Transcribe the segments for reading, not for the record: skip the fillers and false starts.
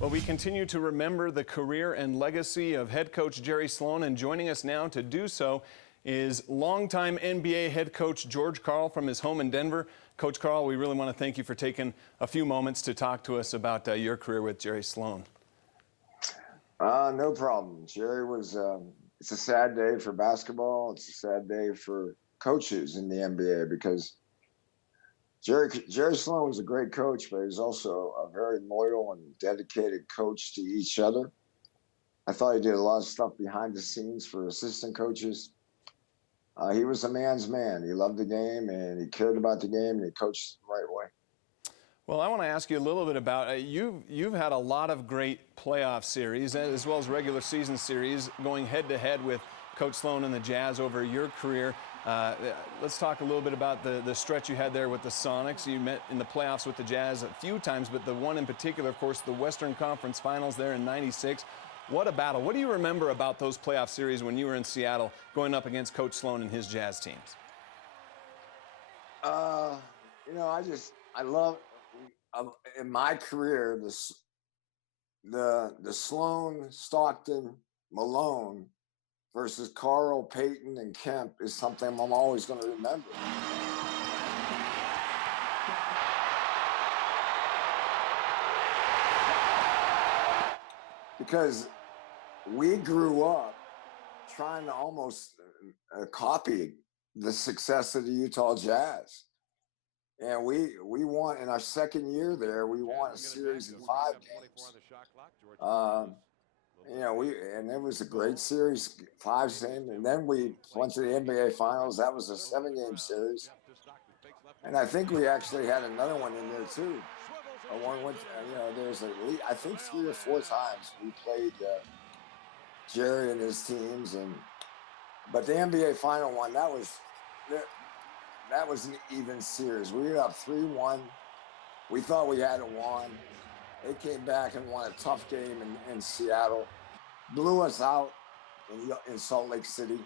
Well, we continue to remember the career and legacy of head coach Jerry Sloan, and joining us now to do so is longtime NBA head coach George Karl from his home in Denver. Coach Karl, we really want to thank you for taking a few moments to talk to us about your career with Jerry Sloan. No problem. Jerry was, it's a sad day for basketball. It's a sad day for coaches in the NBA because Jerry Sloan was a great coach, but he was also a very loyal and dedicated coach to each other. I thought he did a lot of stuff behind the scenes for assistant coaches. He was a man's man. He loved the game and he cared about the game and he coached the right way. Well, I want to ask you a little bit about you've had a lot of great playoff series as well as regular season series going head-to-head with Coach Sloan and the Jazz over your career. Let's talk a little bit about the stretch you had there with the Sonics. You met in the playoffs with the Jazz a few times, but the one in particular, of course, the Western Conference Finals there in '96. What a battle. What do you remember about those playoff series when you were in Seattle going up against Coach Sloan and his Jazz teams? I love, in my career, the Sloan, Stockton, Malone versus Karl, Payton, and Kemp is something I'm always going to remember. Because we grew up trying to almost copy the success of the Utah Jazz. And we won in our second year there. We won a series in 5 games. And it was a great series, 5 games. And then we went to the NBA Finals. That was a 7-game series. And I think we actually had another one in there too. One went, there's I think 3 or 4 times we played Jerry and his teams. But the NBA Final one, that was an even series. We were up 3-1. We thought we had it won. They came back and won a tough game in Seattle, blew us out in Salt Lake City,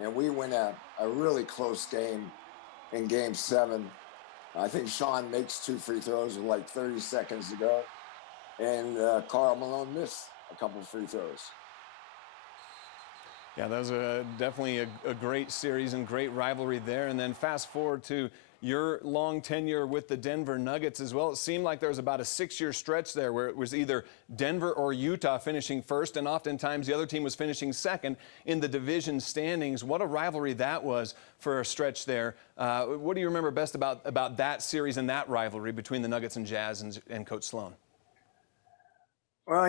and we win a really close game in Game 7. I think Sean makes 2 free throws with like 30 seconds to go, and Karl Malone missed a couple free throws. Yeah, that was definitely a great series and great rivalry there. And then fast forward to your long tenure with the Denver Nuggets as well. It seemed like there was about a 6-year stretch there where it was either Denver or Utah finishing first, and oftentimes the other team was finishing second in the division standings. What a rivalry that was for a stretch there. What do you remember best about that series and that rivalry between the Nuggets and Jazz and Coach Sloan? Well,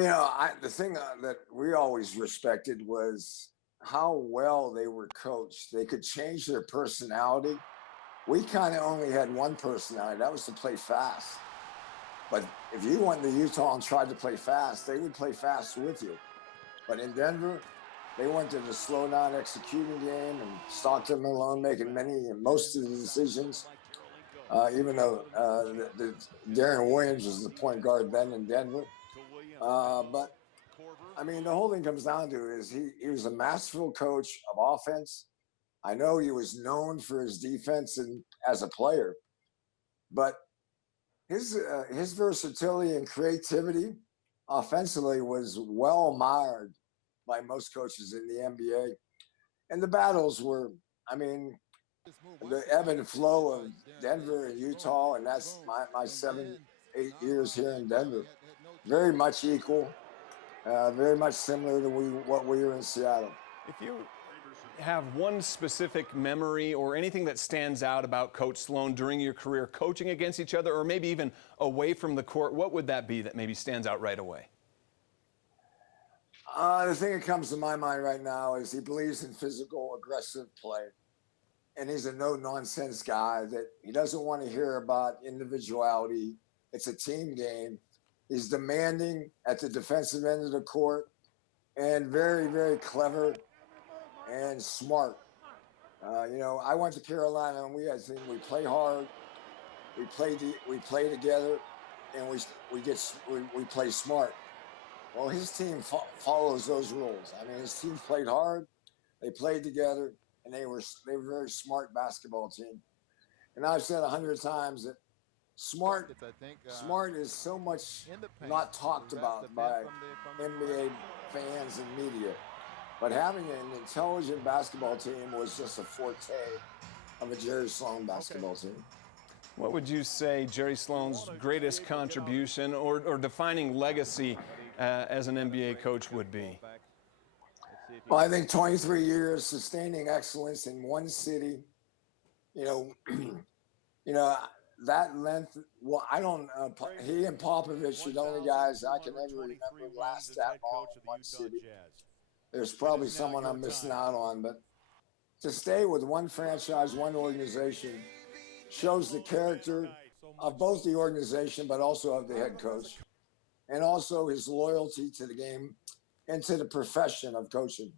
the thing that we always respected was how well they were coached. They could change their personality. We kind of only had one personality. That was to play fast. But if you went to Utah and tried to play fast, they would play fast with you. But in Denver, they went to the slow down executing game and Stockton Malone making most of the decisions. Even though Darren Williams was the point guard then in Denver. But I mean, the whole thing comes down to is he was a masterful coach of offense. I know he was known for his defense and as a player, but his versatility and creativity offensively was well admired by most coaches in the NBA. And the battles were, the ebb and flow of Denver and Utah, and that's my 7-8 years here in Denver. Very much equal. Very much similar to what we were in Seattle. If you have one specific memory or anything that stands out about Coach Sloan during your career coaching against each other or maybe even away from the court, what would that be that maybe stands out right away? The thing that comes to my mind right now is he believes in physical, aggressive play. And he's a no-nonsense guy that he doesn't want to hear about individuality. It's a team game. He's demanding at the defensive end of the court and very, very clever and smart. I went to Carolina and we play hard, we play together, and we play smart. Well, his team follows those rules. I mean, his team played hard, they played together, and they were a very smart basketball team. And I've said 100 times that Smart, smart is so much not talked about by NBA fans and media. But having an intelligent basketball team was just a forte of a Jerry Sloan basketball team. What would you say Jerry Sloan's greatest contribution or defining legacy as an NBA coach would be? Well, I think 23 years sustaining excellence in one city. You know, you know that length. Well, I don't. He and Popovich are the only guys I can ever remember last that long in one city. There's probably someone I'm missing out on, but to stay with one franchise, one organization, shows the character of both the organization, but also of the head coach, and also his loyalty to the game and to the profession of coaching.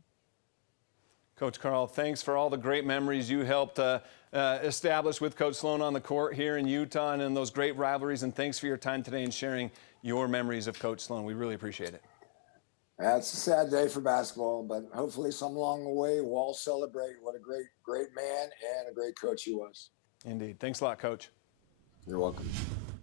Coach Karl, thanks for all the great memories you helped establish with Coach Sloan on the court here in Utah and in those great rivalries. And thanks for your time today and sharing your memories of Coach Sloan. We really appreciate it. It's a sad day for basketball, but hopefully some along the way we'll all celebrate what a great man and a great coach he was. Indeed. Thanks a lot, Coach. You're welcome.